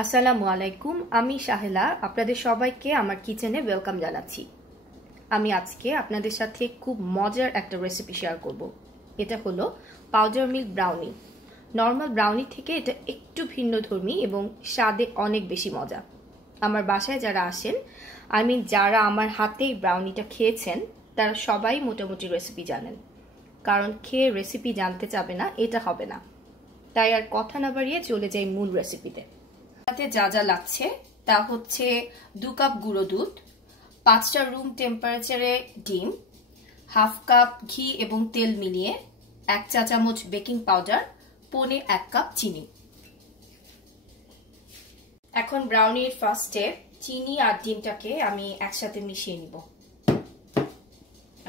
আসসালামু আলাইকুম, আমি শাহেলা আপনাদের সবাইকে আমার কিচেনে ওয়েলকাম জানাচ্ছি। আমি আজকে আপনাদের সাথে খুব মজার একটা রেসিপি শেয়ার করব। এটা হলো powder milk brownie. Normal brownie থেকে এটা একটু ভিন্নধর্মী এবং স্বাদে অনেক বেশি মজা। আমার বাসায় যারা আসেন, যারা আমার হাতেই ব্রাউনিটা খেয়েছেন, তারা সবাই মোটামুটি রেসিপি জানেন। কারণ খেয়ে রেসিপি জানতে চাবে না, এটা হবে না। তাই আর কথা না বাড়িয়ে চলে যাই মূল রেসিপিতে। তাতে যা যা লাগছে তা হচ্ছে 2 কাপ গুঁড়ো দুধ, 5টা রুম টেম্পারেচারে ডিম, হাফ কাপ ঘি এবং তেল মিলিয়ে 1 চা চামচ বেকিং পাউডার, পৌনে 1 কাপ চিনি। এখন ব্রাউনির ফার্স্ট স্টেপ, চিনি আর ডিমটাকে আমি একসাথে মিশিয়ে নিব।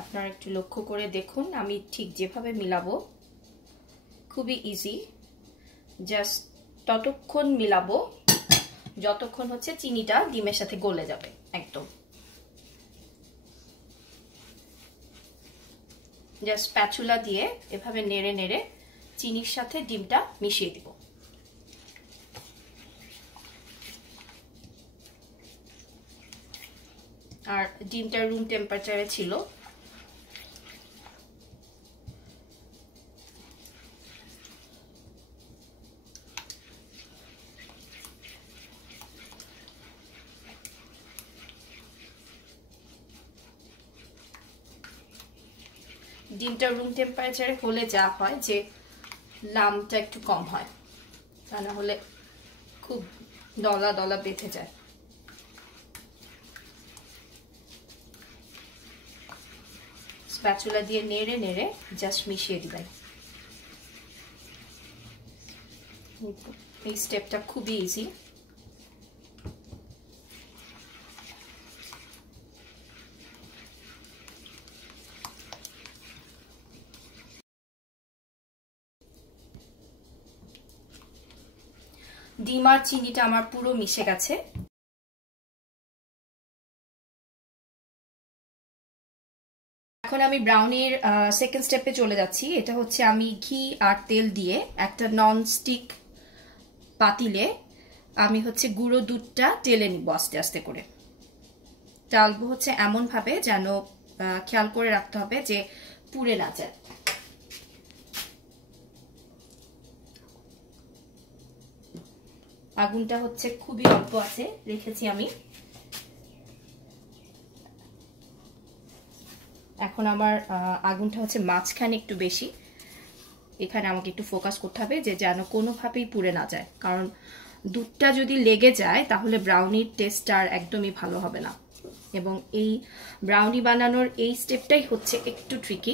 আপনারা একটু লক্ষ্য করে দেখুন, আমি ঠিক যেভাবে মিলাবো খুবই ইজি। জাস্ট ততক্ষণ মিলাবো যতক্ষণ হচ্ছে চিনিটা ডিমের সাথে গলে যাবে একদম। জাস্ট স্প্যাচুলা দিয়ে এভাবে নেড়ে নেড়ে চিনির সাথে ডিমটা মিশিয়ে দিব। আর ডিমটা রুম টেম্পারেচারে ছিল। ডিমটা রুম টেম্পারেচারে হলে যা হয় যে লামটা একটু কম হয়, তা না হলে খুব দলা দলা বেঁধে যায়। স্প্যাচুলা দিয়ে নেড়ে নেড়ে জাস্ট মিশিয়ে দিবেন। এই স্টেপটা খুবই ইজি। ডিম আর চিনিটা আমার পুরো মিশে গেছে। এখন আমি ব্রাউনির সেকেন্ড স্টেপে চলে যাচ্ছি। এটা হচ্ছে আমি ঘি আর তেল দিয়ে একটা নন স্টিক পাতিলে আমি হচ্ছে গুঁড়ো দুধটা টেলে নিব আস্তে আস্তে করে। টালবো হচ্ছে এমন ভাবে যেন খেয়াল করে রাখতে হবে যে পুড়ে না যায়। আগুনটা হচ্ছে খুবই অল্প আছে রেখেছি আমি। এখন আমার আগুনটা হচ্ছে মাঝখানে একটু বেশি। এখানে আমাকে একটু ফোকাস করতে হবে যে যেন কোনোভাবেই পুড়ে না যায়, কারণ দুধটা যদি লেগে যায় তাহলে ব্রাউনির টেস্ট আর একদমই ভালো হবে না। এবং এই ব্রাউনি বানানোর এই স্টেপটাই হচ্ছে একটু ট্রিকি,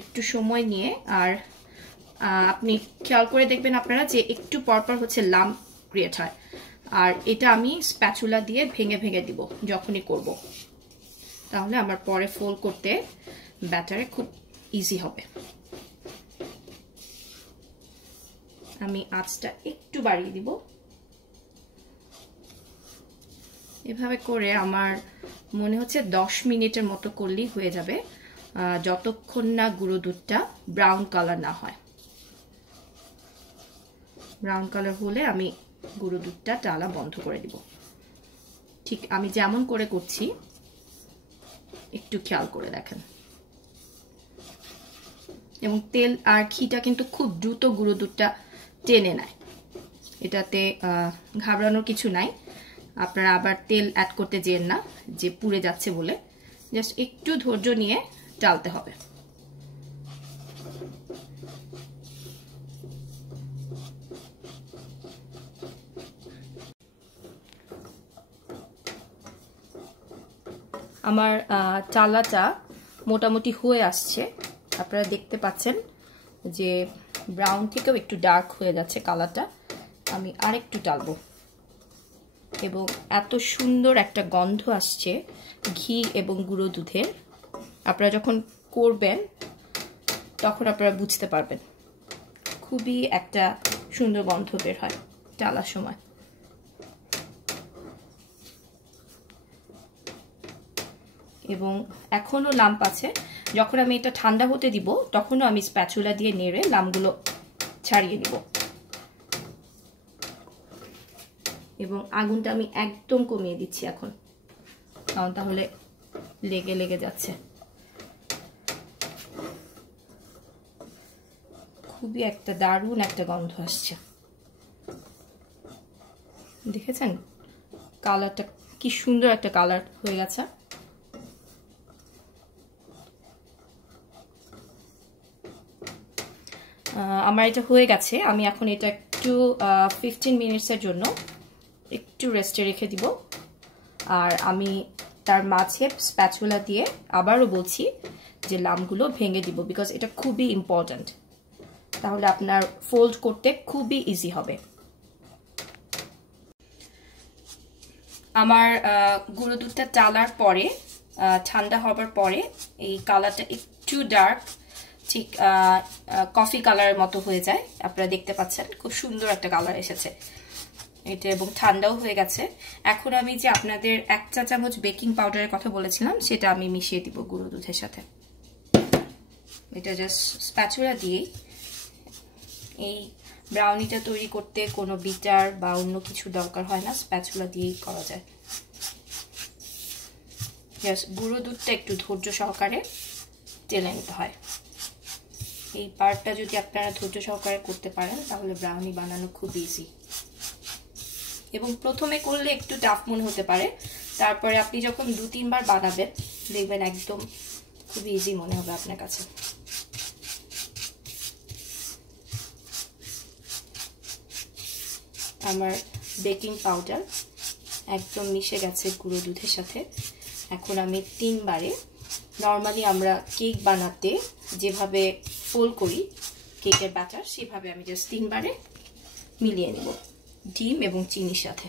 একটু সময় নিয়ে। আর আপনি খেয়াল করে দেখবেন আপনারা যে একটু পরপর হচ্ছে লাম্প ক্রিয়েট হয়। আর এটা আমি স্প্যাচুলা দিয়ে ভেঙে ভেঙে দিব যখনই করব, তাহলে আমার পরে ফোল্ড করতে ব্যাটারে খুব ইজি হবে। আমি আঁচটা একটু বাড়িয়ে দিব। এভাবে করে আমার মনে হচ্ছে 10 মিনিটের মতো করলেই হয়ে যাবে, যতক্ষণ না গুঁড়ো দুধটা ব্রাউন কালার না হয়। ব্রাউন কালার হলে আমি গুঁড়ো দুধটা টালা বন্ধ করে দিব। ঠিক আমি যেমন করে করছি একটু খেয়াল করে দেখেন। এবং তেল আর ঘিটা কিন্তু খুব দ্রুত গুঁড়ো দুধটা টেনে নেয়, এটাতে ঘাবড়ানোর কিছু নাই। আপনারা আবার তেল অ্যাড করতে যেন না যে পুড়ে যাচ্ছে বলে, জাস্ট একটু ধৈর্য নিয়ে টালতে হবে। আমার টালাটা মোটামুটি হয়ে আসছে। আপনারা দেখতে পাচ্ছেন যে ব্রাউন থেকেও একটু ডার্ক হয়ে যাচ্ছে কালারটা। আমি আরেকটু টালবো এবং এত সুন্দর একটা গন্ধ আসছে ঘি এবং গুঁড়ো দুধের। আপনারা যখন করবেন তখন আপনারা বুঝতে পারবেন, খুবই একটা সুন্দর গন্ধ বের হয় টালার সময়। এবং এখনো লাম্প আছে। যখন আমি এটা ঠান্ডা হতে দিব তখনও আমি স্প্যাচুলা দিয়ে নেড়ে লাম্পগুলো ছাড়িয়ে নিব। এবং আগুনটা আমি একদম কমিয়ে দিচ্ছি এখন, কারণ তাহলে লেগে লেগে যাচ্ছে। খুবই একটা দারুণ একটা গন্ধ আসছে, দেখেছেন কালারটা কি সুন্দর একটা কালার হয়ে গেছে। আমার এটা হয়ে গেছে, আমি এখন এটা একটু 15 মিনিটসের জন্য একটু রেস্টে রেখে দিব। আর আমি তার মাঝে স্প্যাচুলা দিয়ে আবারও বলছি যে লামগুলো ভেঙে দিব, বিকজ এটা খুবই ইম্পর্ট্যান্ট, তাহলে আপনার ফোল্ড করতে খুবই ইজি হবে। আমার গুঁড়ো দুধটা চালার পরে, ঠান্ডা হবার পরে এই কালারটা একটু ডার্ক, ঠিক কফি কালারের মতো হয়ে যায়। আপনারা দেখতে পাচ্ছেন খুব সুন্দর একটা কালার এসেছে এটা, এবং ঠান্ডাও হয়ে গেছে। এখন আমি যে আপনাদের 1 চা চামচ বেকিং পাউডারের কথা বলেছিলাম সেটা আমি মিশিয়ে দিব গুঁড়ো দুধের সাথে। এটা জাস্ট স্প্যাচুলা দিয়েই, এই ব্রাউনিটা তৈরি করতে কোনো বিটার বা অন্য কিছু দরকার হয় না, স্প্যাচুলা দিয়েই করা যায়। জাস্ট গুঁড়ো দুধটা একটু ধৈর্য সহকারে টেলে নিতে হয়। এই পার্টটা যদি আপনারা ধৈর্য সহকারে করতে পারেন তাহলে ব্রাউনি বানানো খুব ইজি। এবং প্রথমে করলে একটু টাফ মনে হতে পারে, তারপরে আপনি যখন 2-3 বার বানাবেন দেখবেন একদম খুব ইজি মনে হবে আপনার কাছে। আমার বেকিং পাউডার একদম মিশে গেছে গুঁড়ো দুধের সাথে। এখন আমি 3 বারে, নর্মালি আমরা কেক বানাতে যেভাবে ফোল্ড করি কেকের ব্যাটার, সেভাবে আমি জাস্ট 3 বারে মিলিয়ে নেব ডিম এবং চিনির সাথে।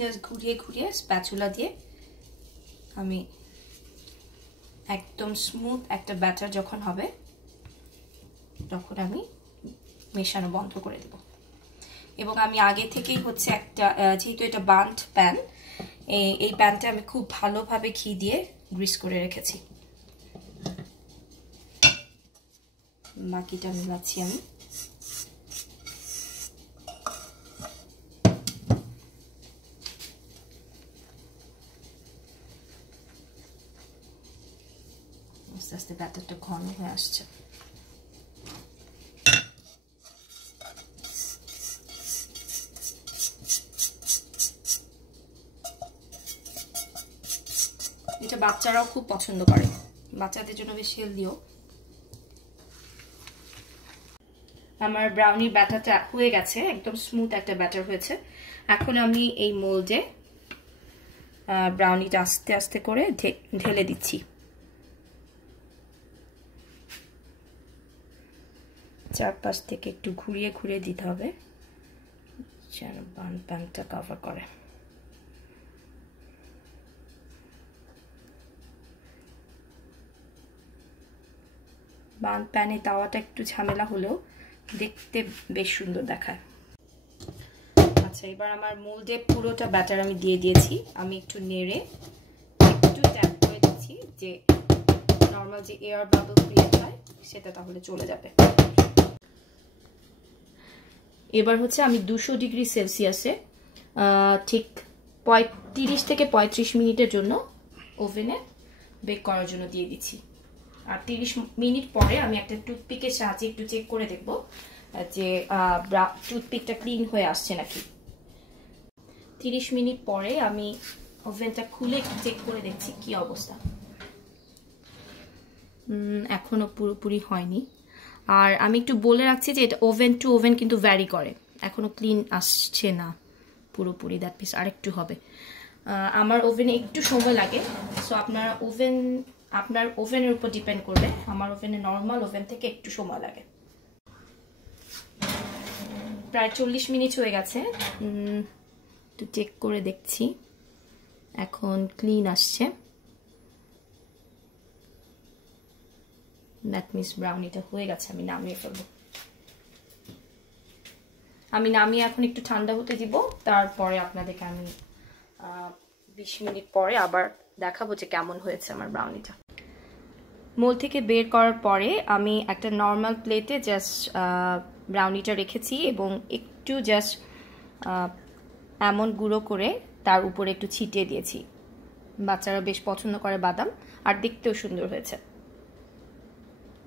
জাস্ট ঘুরিয়ে ঘুরিয়ে স্প্যাচুলা দিয়ে আমি একদম স্মুথ একটা ব্যাটার যখন হবে তখন আমি মেশানো বন্ধ করে দেব। এবং আমি আগে থেকেই হচ্ছে একটা, যেহেতু এটা বান্ট প্যান, এই প্যানটা আমি খুব ভালোভাবে ঘি দিয়ে গ্রিস করে রেখেছি। বাকিটা মিলাচ্ছি আমি। আস্তে আস্তে ব্যাটারটা ঘন হয়ে আসছে। এটা বাচ্চারাও খুব পছন্দ করে, বাচ্চাদের জন্য বেশ হেলদিও। আমার ব্রাউনির ব্যাটারটা হয়ে গেছে, একদম স্মুথ একটা ব্যাটার হয়েছে। এখন আমি এই মোল্ডে ব্রাউনিটা আস্তে আস্তে করে ঢেলে দিচ্ছি। চারপাশ থেকে একটু ঘুরিয়ে ঘুরিয়ে দিতে হবে যেন প্যানটা কভার করে। প্যানে তাওয়াটা একটু ঝামেলা হলেও দেখতে বেশ সুন্দর দেখায়। আচ্ছা, এবার আমার মোল্ডে পুরোটা ব্যাটার আমি দিয়ে দিয়েছি। আমি একটু নেড়ে একটু ট্যাপ করে দিচ্ছি যে নর্মাল যে এয়ার বাবল ক্রিয়েট হয় সেটা তাহলে চলে যাবে। এবার হচ্ছে আমি 200 ডিগ্রি সেলসিয়াসে ঠিক 30 থেকে 35 মিনিটের জন্য ওভেনে বেক করার জন্য দিয়ে দিচ্ছি। আর 30 মিনিট পরে আমি একটা টুথপিকের সাহায্যে একটু চেক করে দেখব যে টুথপিকটা ক্লিন হয়ে আসছে নাকি। 30 মিনিট পরে আমি ওভেনটা খুলে চেক করে দেখছি কি অবস্থা। এখনো পুরোপুরি হয়নি। আর আমি একটু বলে রাখছি যে এটা ওভেন টু ওভেন কিন্তু ভ্যারি করে, এখনো ক্লিন আসছে না পুরোপুরি, দ্যাট মিনস আরেকটু হবে। আমার ওভেনে একটু সময় লাগে, সো আপনার ওভেনের উপর ডিপেন্ড করবে। আমার ওভেনে নর্মাল ওভেন থেকে একটু সময় লাগে। প্রায় 40 মিনিট হয়ে গেছে, একটু চেক করে দেখছি, এখন ক্লিন আসছে। দ্যাট মিনস ব্রাউনিটা হয়ে গেছে, আমি নামিয়ে ফেলবো। আমি নামিয়ে এখন একটু ঠান্ডা হতে দিব, তারপরে আপনাদেরকে আমি 20 মিনিট পরে আবার দেখাবো যে কেমন হয়েছে আমার ব্রাউনিটা। মোল থেকে বের করার পরে আমি একটা নর্মাল প্লেটে জাস্ট ব্রাউনিটা রেখেছি এবং একটু জাস্ট এমন গুঁড়ো করে তার উপরে একটু ছিটিয়ে দিয়েছি। বাচ্চারা বেশ পছন্দ করে বাদাম, আর দেখতেও সুন্দর হয়েছে।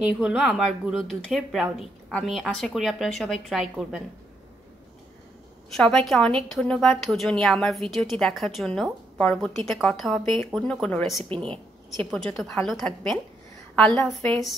এই হলো আমার গুঁড়ো দুধের ব্রাউনি। আমি আশা করি আপনারা সবাই ট্রাই করবেন। সবাইকে অনেক ধন্যবাদ ধৈর্য নিয়ে আমার ভিডিওটি দেখার জন্য। পরবর্তীতে কথা হবে অন্য কোনো রেসিপি নিয়ে। সে পর্যন্ত ভালো থাকবেন। আল্লাহ হাফেজ।